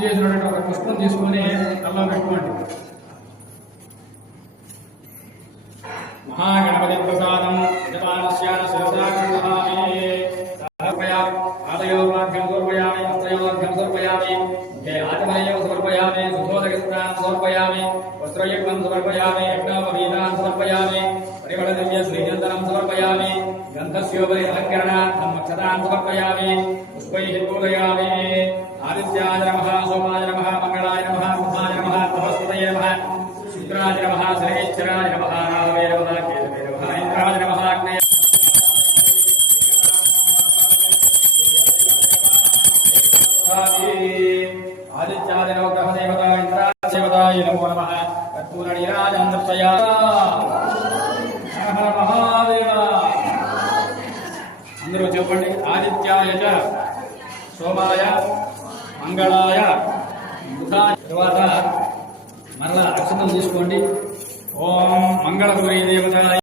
చేసినటువంటి ఒక పుష్పం తీసుకొని కల్లో పెట్టుకోండి మహాగణపతి ప్రసాదం वैष्णववीनां समर्पयामि परिमलदिव्यश्रीचन्दनं समर्पयामि गन्धस्योपरि अलङ्करणार्थं मक्षतां समर्पयामि पुष्पैः पूजयामि आदित्याय नमः सोमाय नमः मङ्गलाय नमः बुधाय नमः बृहस्पतये नमः शुक्राय नमः शनैश्चराय नमः राहवे नमः केतवे नमः इन्द्राय नमः अग्नये आदित्यादिनवग्रहदेवता इन्द्रादेवताय नमो नमः అందరూ చెప్పండి ఆదిత్యాయ సోమాయ మంగళాయ తర్వాత మరలా అక్షతం తీసుకోండి. ఓం మంగళ గురి దేవతాయ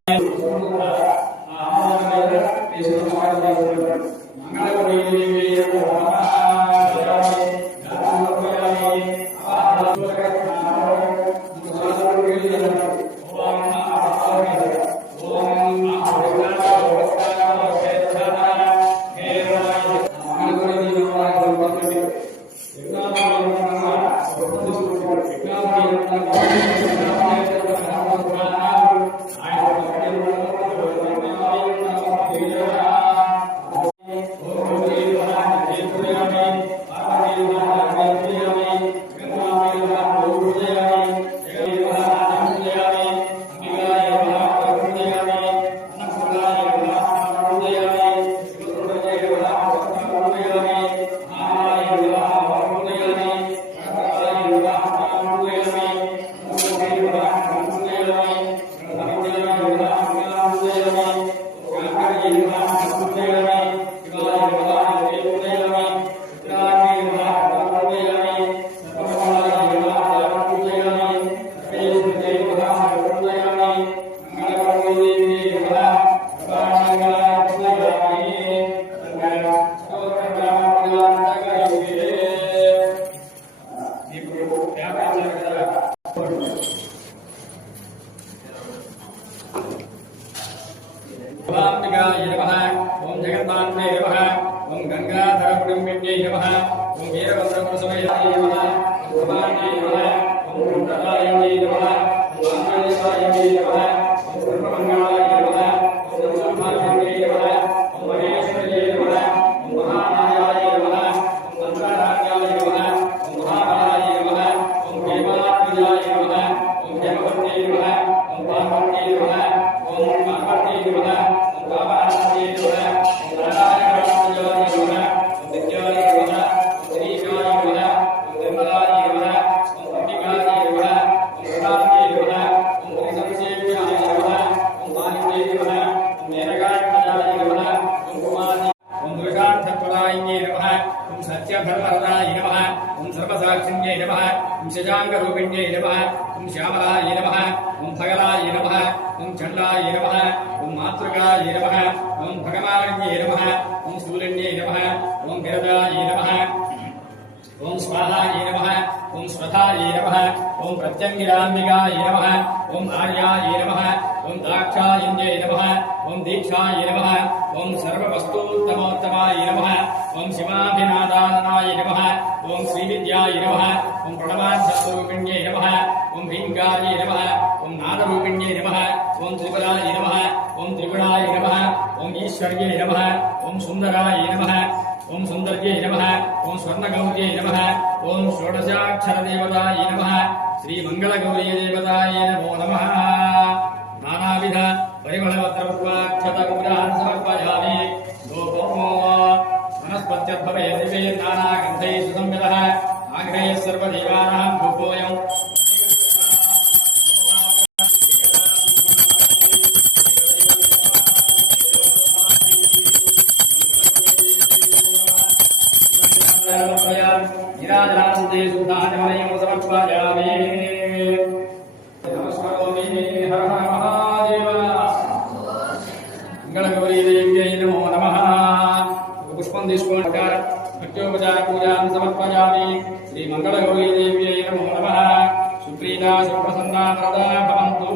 భవాంబికాయ నమః ఓం జగన్మాన్నే నమః ఓం గంగాధర కుటుంబిన్యై నమః ఓం వీరభద్రపురసమయాయ నమః ఓం భవాన్యై నమః ఓం కుండలాయై నమః ఓం ఆంజనేయాయ నమః ఓం సర్వమంగళాయ నమః ఓం సంహారాయ నమః ఓం మహేశ్వర్యై నమః ఓం మహామాయాయ నమః ఓం మంత్రారాజ్యాయ నమః ఓం మహాబలాయ నమః ఓం హేమాత్రియాయ गर्वरदाय नमः ॐ सर्वसाक्षिण्यै नमः ॐ शशाङ्करूपिण्यै नमः ॐ श्यामलाय नमः ॐ फगलाय नमः ॐ चण्डाय नमः ॐ मातृकाय नमः ॐ भगवान्यै नमः ॐ शूलिन्यै नमः ॐ गरुडाय नमः ॐ स्वाहाय नमः ॐ स्वधाय नमः ॐ प्रत्यङ्गिराम्बिकाय नमः ॐ आर्याय नमः ॐ दाक्षायण्यै नमः ॐ दीक्षाय नमः ॐ सर्ववस्तूत्तमोत्तमाय नमः ओम शिवाभिनादानाय नमः ओम श्रीविद्याय नमः ओम प्रणवान्धस्वरूपिण्यै नमः ओम ह्रीङ्गार्यै नमः ओम नादरूपिण्यै नमः ओम त्रिपुराय नमः ओम त्रिपुराय नमः ओम ईश्वर्ये नमः ओम सुंदराय नमः ओम सुन्दर्यै नमः ओम स्वर्णगौर्ये नमः ओम षोडशाक्षरदेवताय नमः श्रीमङ्गलगौरीदेवताय नमो नमः नानाविध परिमलवत्रपुष्पाक्षतविग्रहान् समर्पयामि वनस्पत्यद्भवे दिवे नानागन्धैः सुसंविदः आग्नेयः सर्वदेवानां समर्पयामि नमस्करोमि हर हर महादेव మంగళగౌరీదేవ్యై నమో నమ పుష్పం తీసుకోండి భక్త్యోపచార పూజాం సమర్పయామి శ్రీ మంగళగౌరీదేవ్యై నమో నమ సుప్రీతా సుప్రసన్నా వరదా భవంతు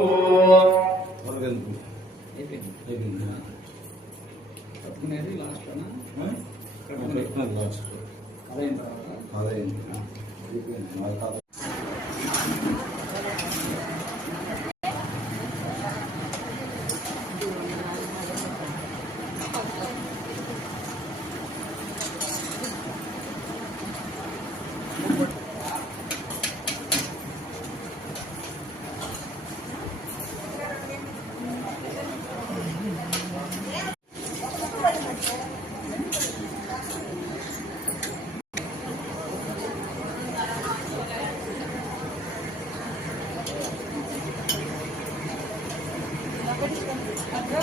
కట్టుకునేది లాస్ట్ అదైన తర్వాత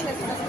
Gracias.